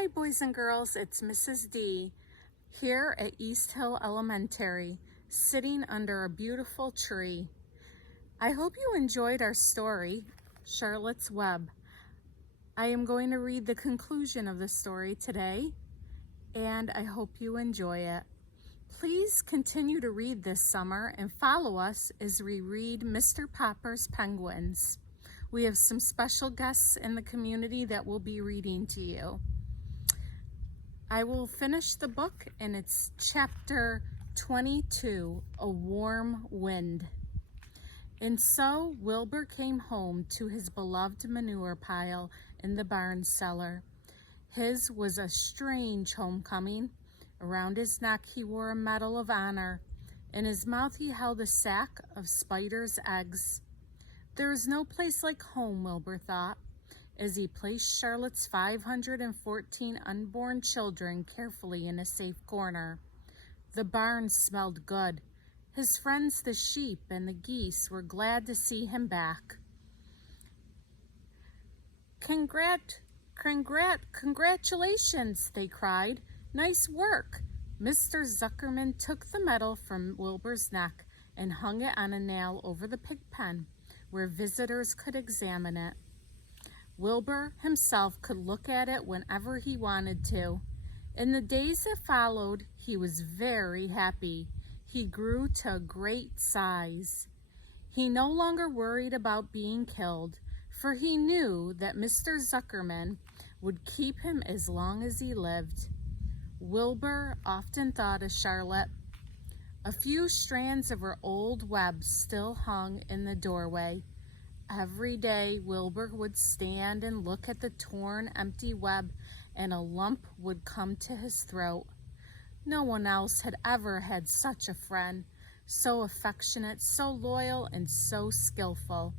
Hi boys and girls, it's Mrs. D here at East Hill Elementary, sitting under a beautiful tree. I hope you enjoyed our story, Charlotte's Web. I am going to read the conclusion of the story today, and I hope you enjoy it. Please continue to read this summer and follow us as we read Mr. Popper's Penguins. We have some special guests in the community that will be reading to you. I will finish the book and it's chapter 22, A Warm Wind. And so Wilbur came home to his beloved manure pile in the barn cellar. His was a strange homecoming. Around his neck he wore a medal of honor. In his mouth he held a sack of spiders' eggs. There is no place like home, Wilbur thought, as he placed Charlotte's 514 unborn children carefully in a safe corner. The barn smelled good. His friends, the sheep and the geese, were glad to see him back. Congratulations, they cried. Nice work. Mr. Zuckerman took the medal from Wilbur's neck and hung it on a nail over the pig pen, where visitors could examine it. Wilbur himself could look at it whenever he wanted to. In the days that followed, he was very happy. He grew to a great size. He no longer worried about being killed, for he knew that Mr. Zuckerman would keep him as long as he lived. Wilbur often thought of Charlotte. A few strands of her old web still hung in the doorway. Every day, Wilbur would stand and look at the torn, empty web, and a lump would come to his throat. No one else had ever had such a friend, so affectionate, so loyal, and so skillful.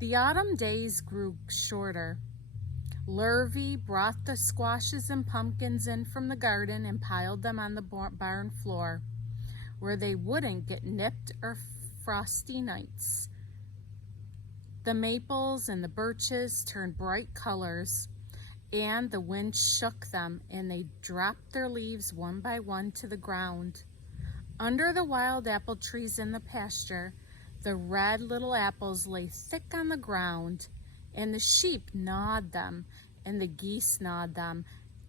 The autumn days grew shorter. Lurvy brought the squashes and pumpkins in from the garden and piled them on the barn floor, where they wouldn't get nipped or frosty nights. The maples and the birches turned bright colors, and the wind shook them, and they dropped their leaves one by one to the ground. Under the wild apple trees in the pasture, the red little apples lay thick on the ground, and the sheep gnawed them, and the geese gnawed them,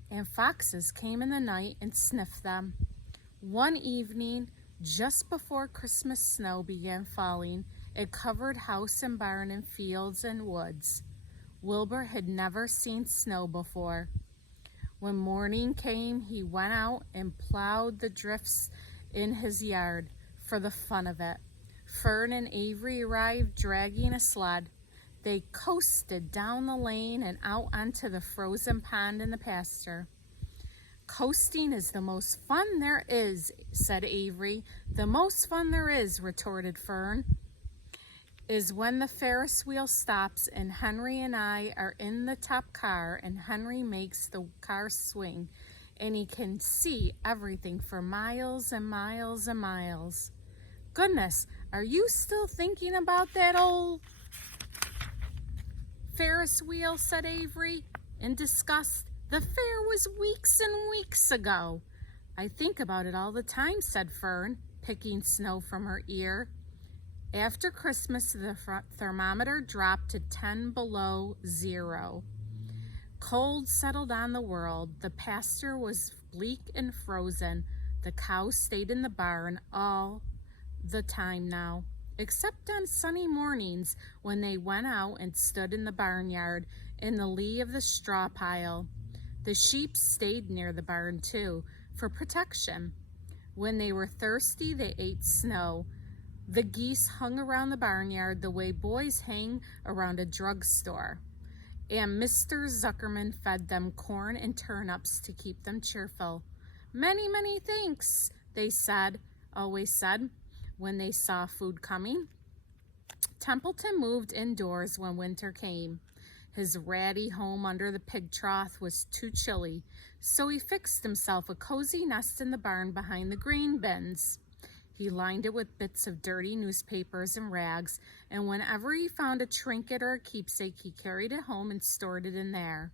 and foxes came in the night and sniffed them. One evening, just before Christmas snow began falling, it covered house and barn and fields and woods. Wilbur had never seen snow before. When morning came, he went out and plowed the drifts in his yard for the fun of it. Fern and Avery arrived dragging a sled. They coasted down the lane and out onto the frozen pond in the pasture. Coasting is the most fun there is, said Avery. The most fun there is, retorted Fern, is when the Ferris wheel stops and Henry and I are in the top car and Henry makes the car swing and he can see everything for miles and miles and miles. Goodness, are you still thinking about that old Ferris wheel, said Avery in disgust. The fair was weeks and weeks ago. I think about it all the time, said Fern, picking snow from her ear. After Christmas, the thermometer dropped to 10 below zero. Cold settled on the world. The pasture was bleak and frozen. The cows stayed in the barn all the time now, except on sunny mornings when they went out and stood in the barnyard in the lee of the straw pile. The sheep stayed near the barn too, for protection. When they were thirsty, they ate snow. The geese hung around the barnyard the way boys hang around a drugstore. And Mr. Zuckerman fed them corn and turnips to keep them cheerful. Many, many thanks, they always said, when they saw food coming. Templeton moved indoors when winter came. His ratty home under the pig trough was too chilly, so he fixed himself a cozy nest in the barn behind the grain bins. He lined it with bits of dirty newspapers and rags, and whenever he found a trinket or a keepsake, he carried it home and stored it in there.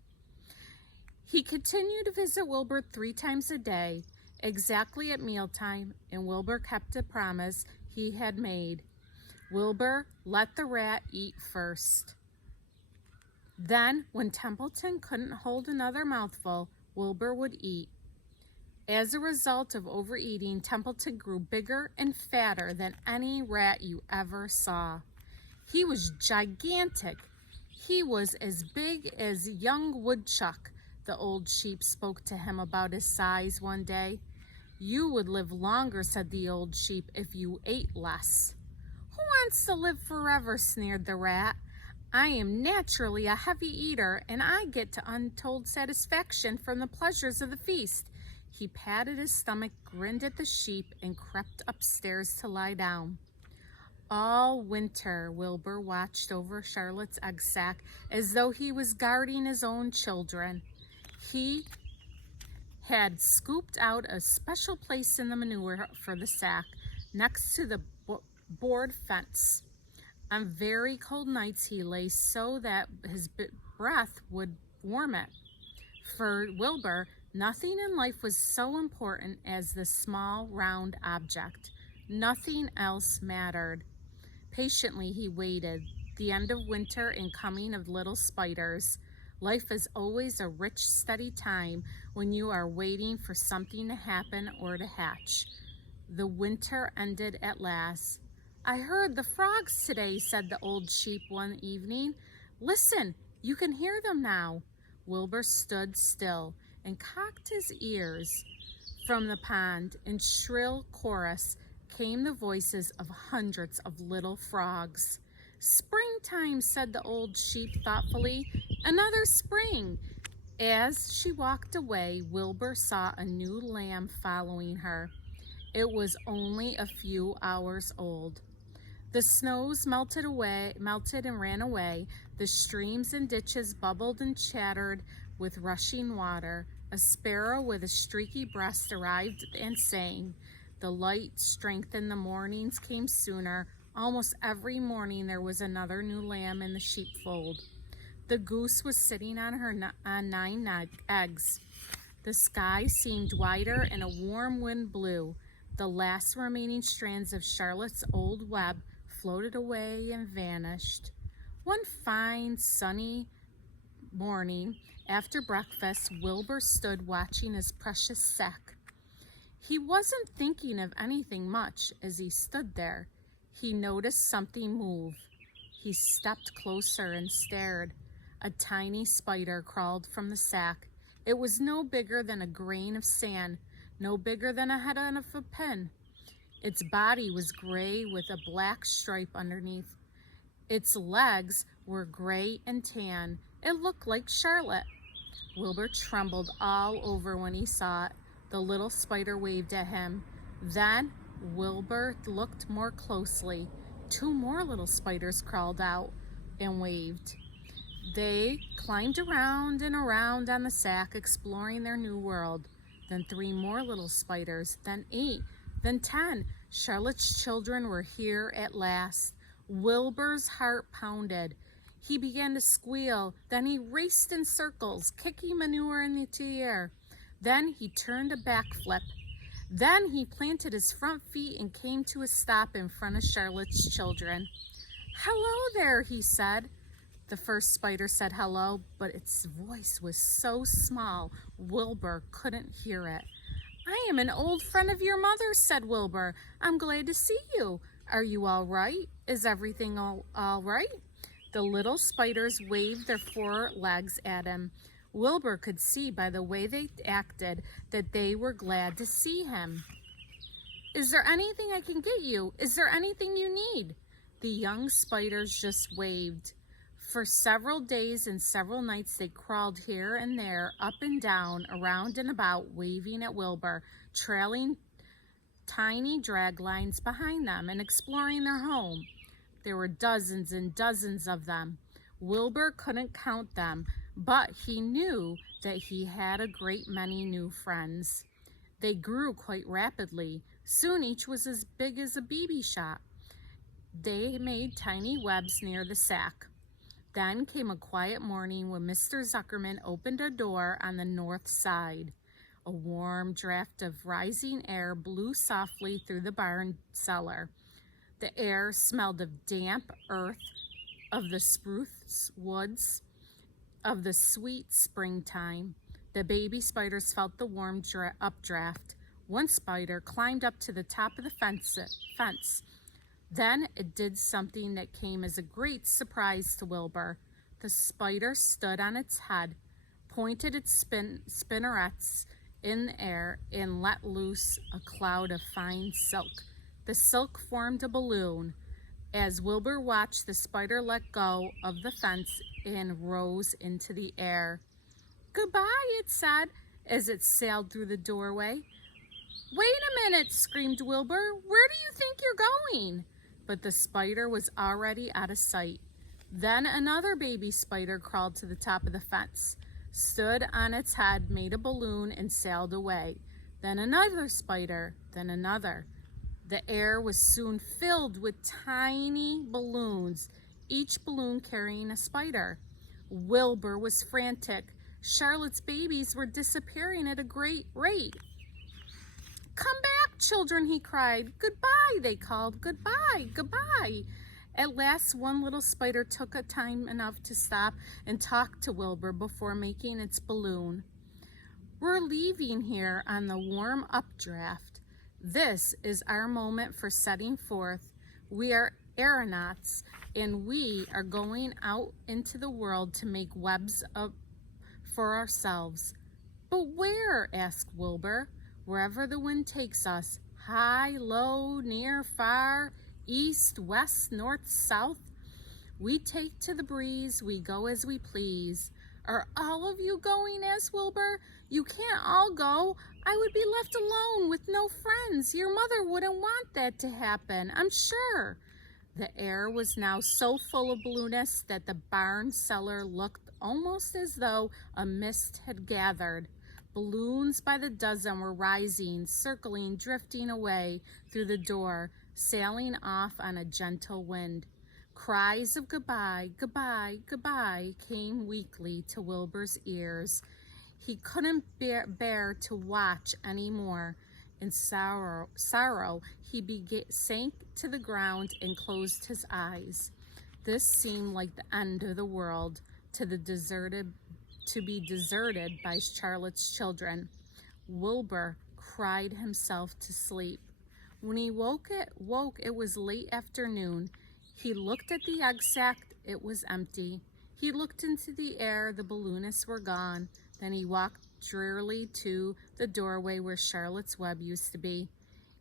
He continued to visit Wilbur 3 times a day, exactly at mealtime, and Wilbur kept a promise he had made. Wilbur let the rat eat first. Then, when Templeton couldn't hold another mouthful, Wilbur would eat. As a result of overeating, Templeton grew bigger and fatter than any rat you ever saw. He was gigantic. He was as big as young woodchuck. The old sheep spoke to him about his size one day. You would live longer, said the old sheep, if you ate less. Who wants to live forever, sneered the rat. I am naturally a heavy eater, and I get to untold satisfaction from the pleasures of the feast. He patted his stomach, grinned at the sheep, and crept upstairs to lie down. All winter, Wilbur watched over Charlotte's egg sack as though he was guarding his own children. He had scooped out a special place in the manure for the sack, next to the board fence. On very cold nights, he lay so that his breath would warm it. For Wilbur, nothing in life was so important as this small, round object. Nothing else mattered. Patiently he waited, the end of winter and coming of little spiders. Life is always a rich, steady time when you are waiting for something to happen or to hatch. The winter ended at last. I heard the frogs today, said the old sheep one evening. Listen, you can hear them now. Wilbur stood still and cocked his ears. From the pond, in shrill chorus, came the voices of hundreds of little frogs. Springtime, said the old sheep thoughtfully. Another spring. As she walked away, Wilbur saw a new lamb following her. It was only a few hours old. The snows melted and ran away. The streams and ditches bubbled and chattered with rushing water. A sparrow with a streaky breast arrived and sang. The light strengthened, the mornings came sooner. Almost every morning there was another new lamb in the sheepfold. The goose was sitting on her 9 eggs. The sky seemed wider and a warm wind blew. The last remaining strands of Charlotte's old web floated away and vanished. One fine, sunny morning, after breakfast, Wilbur stood watching his precious sack. He wasn't thinking of anything much as he stood there. He noticed something move. He stepped closer and stared. A tiny spider crawled from the sack. It was no bigger than a grain of sand, no bigger than a head of a pin. Its body was gray with a black stripe underneath. Its legs were gray and tan. It looked like Charlotte. Wilbur trembled all over when he saw it. The little spider waved at him. Then Wilbur looked more closely. 2 more little spiders crawled out and waved. They climbed around and around on the sack, exploring their new world. Then 3 more little spiders, then 8, then 10. Charlotte's children were here at last. Wilbur's heart pounded. He began to squeal. Then he raced in circles, kicking manure into the air. Then he turned a backflip. Then he planted his front feet and came to a stop in front of Charlotte's children. Hello there, he said. The first spider said hello, but its voice was so small, Wilbur couldn't hear it. I am an old friend of your mother's, said Wilbur. I'm glad to see you. Are you all right? Is everything all right? The little spiders waved their 4 legs at him. Wilbur could see by the way they acted that they were glad to see him. Is there anything I can get you? Is there anything you need? The young spiders just waved. For several days and several nights they crawled here and there, up and down, around and about, waving at Wilbur, trailing tiny drag lines behind them and exploring their home. There were dozens and dozens of them. Wilbur couldn't count them, but he knew that he had a great many new friends. They grew quite rapidly. Soon each was as big as a BB shot. They made tiny webs near the sack. Then came a quiet morning when Mr. Zuckerman opened a door on the north side. A warm draft of rising air blew softly through the barn cellar. The air smelled of damp earth, of the spruce woods, of the sweet springtime. The baby spiders felt the warm updraft. One spider climbed up to the top of the fence. Then it did something that came as a great surprise to Wilbur. The spider stood on its head, pointed its spinnerets in the air, and let loose a cloud of fine silk. The silk formed a balloon. As Wilbur watched, the spider let go of the fence and rose into the air. "Goodbye," it said as it sailed through the doorway. "Wait a minute," screamed Wilbur. "Where do you think you're going?" But the spider was already out of sight. Then another baby spider crawled to the top of the fence, stood on its head, made a balloon, and sailed away. Then another spider, then another. The air was soon filled with tiny balloons, each balloon carrying a spider. Wilbur was frantic. Charlotte's babies were disappearing at a great rate. "Come back, children," he cried. "Goodbye," they called. "Goodbye, goodbye." At last, one little spider took a time enough to stop and talk to Wilbur before making its balloon. "We're leaving here on the warm updraft. This is our moment for setting forth. We are aeronauts, and we are going out into the world to make webs for ourselves." "But where?" asked Wilbur. "Wherever the wind takes us, high, low, near, far, east, west, north, south. We take to the breeze, we go as we please." "Are all of you going?" asked Wilbur. "You can't all go. I would be left alone with no friends. Your mother wouldn't want that to happen, I'm sure." The air was now so full of balloonists that the barn cellar looked almost as though a mist had gathered. Balloons by the dozen were rising, circling, drifting away through the door, sailing off on a gentle wind. Cries of "Goodbye, goodbye, goodbye" came weakly to Wilbur's ears. He couldn't bear to watch any more. In sorrow he sank to the ground and closed his eyes. This seemed like the end of the world to be deserted by Charlotte's children. Wilbur cried himself to sleep. When he woke, it was late afternoon. He looked at the egg sack, it was empty. He looked into the air, the balloonists were gone. Then he walked drearily to the doorway where Charlotte's web used to be.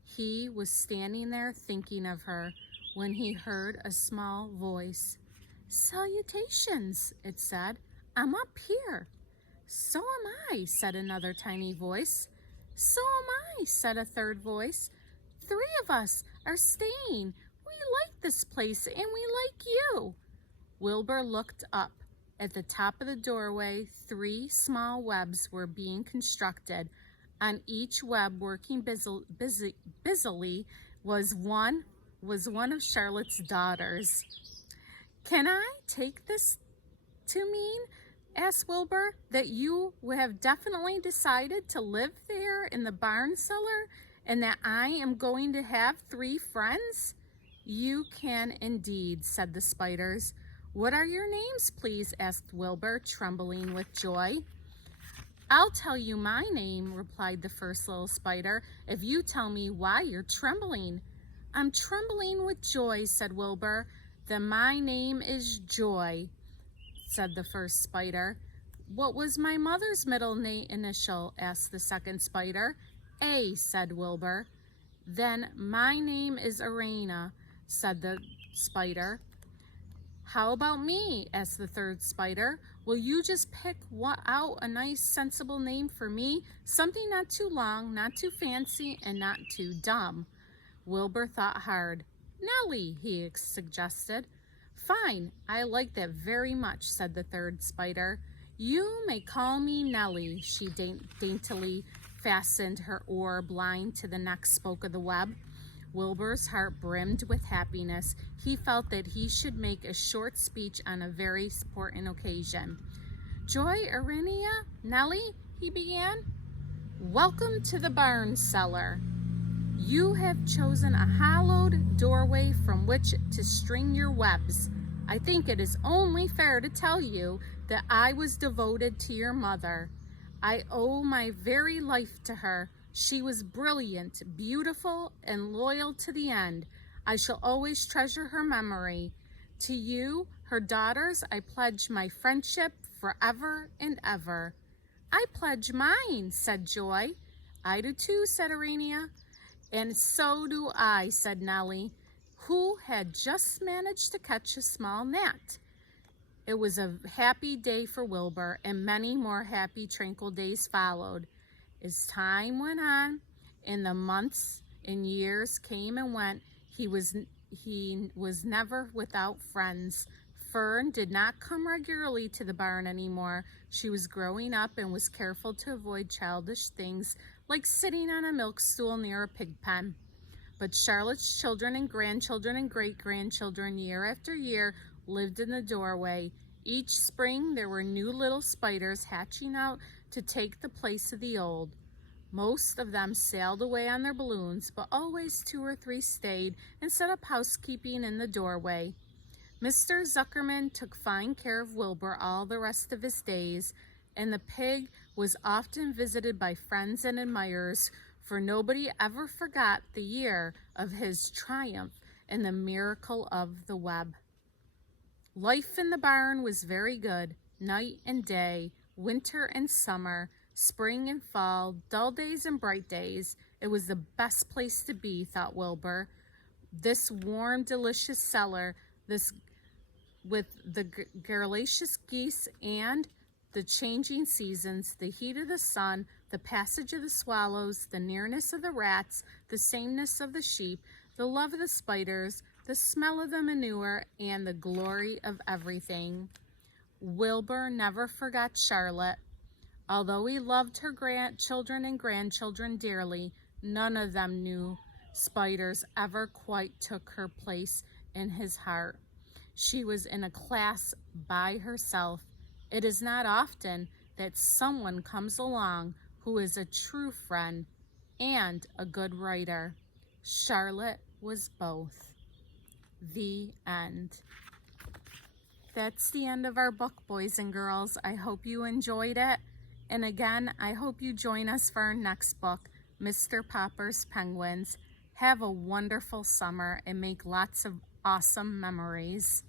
He was standing there thinking of her when he heard a small voice. "Salutations," it said. "I'm up here." "So am I," said another tiny voice. "So am I," said a third voice. "Three of us are staying. We like this place and we like you." Wilbur looked up. At the top of the doorway, 3 small webs were being constructed. On each web, working busily, was one of Charlotte's daughters. "Can I take this to mean," asked Wilbur, "that you have definitely decided to live there in the barn cellar and that I am going to have 3 friends?" "You can indeed," said the spiders. "What are your names, please?" asked Wilbur, trembling with joy. "I'll tell you my name," replied the first little spider, "if you tell me why you're trembling." "I'm trembling with joy," said Wilbur. "Then my name is Joy," said the first spider. "What was my mother's middle initial?" asked the second spider. "A," said Wilbur. "Then my name is Arena," said the spider. "How about me?" asked the third spider. "Will you just pick out a nice, sensible name for me? Something not too long, not too fancy, and not too dumb." Wilbur thought hard. "Nellie," he suggested. "Fine, I like that very much," said the third spider. "You may call me Nellie." She daintily fastened her orb line to the next spoke of the web. Wilbur's heart brimmed with happiness. He felt that he should make a short speech on a very important occasion. "Joy, Arinia, Nellie," he began, "welcome to the barn cellar. You have chosen a hollowed doorway from which to string your webs. I think it is only fair to tell you that I was devoted to your mother. I owe my very life to her. She was brilliant, beautiful, and loyal to the end. I shall always treasure her memory. To you, her daughters, I pledge my friendship forever and ever." "I pledge mine," said Joy. "I do too," said Arinia. "And so do I," said Nellie, who had just managed to catch a small gnat. It was a happy day for Wilbur, and many more happy, tranquil days followed. As time went on, and the months and years came and went, he was never without friends. Fern did not come regularly to the barn anymore. She was growing up and was careful to avoid childish things like sitting on a milk stool near a pig pen. But Charlotte's children and grandchildren and great-grandchildren, year after year, lived in the doorway. Each spring there were new little spiders hatching out to take the place of the old. Most of them sailed away on their balloons, but always 2 or 3 stayed and set up housekeeping in the doorway. Mr. Zuckerman took fine care of Wilbur all the rest of his days, and the pig was often visited by friends and admirers, for nobody ever forgot the year of his triumph and the miracle of the web. Life in the barn was very good, night and day, winter and summer, spring and fall, dull days and bright days. It was the best place to be, thought Wilbur. This warm, delicious cellar, this with the garrulous geese and the changing seasons, the heat of the sun, the passage of the swallows, the nearness of the rats, the sameness of the sheep, the love of the spiders, the smell of the manure, and the glory of everything. Wilbur never forgot Charlotte. Although he loved her children and grandchildren dearly, none of them knew spiders ever quite took her place in his heart. She was in a class by herself. It is not often that someone comes along who is a true friend and a good writer. Charlotte was both. The end. That's the end of our book, boys and girls. I hope you enjoyed it. And again, I hope you join us for our next book, Mr. Popper's Penguins. Have a wonderful summer and make lots of awesome memories.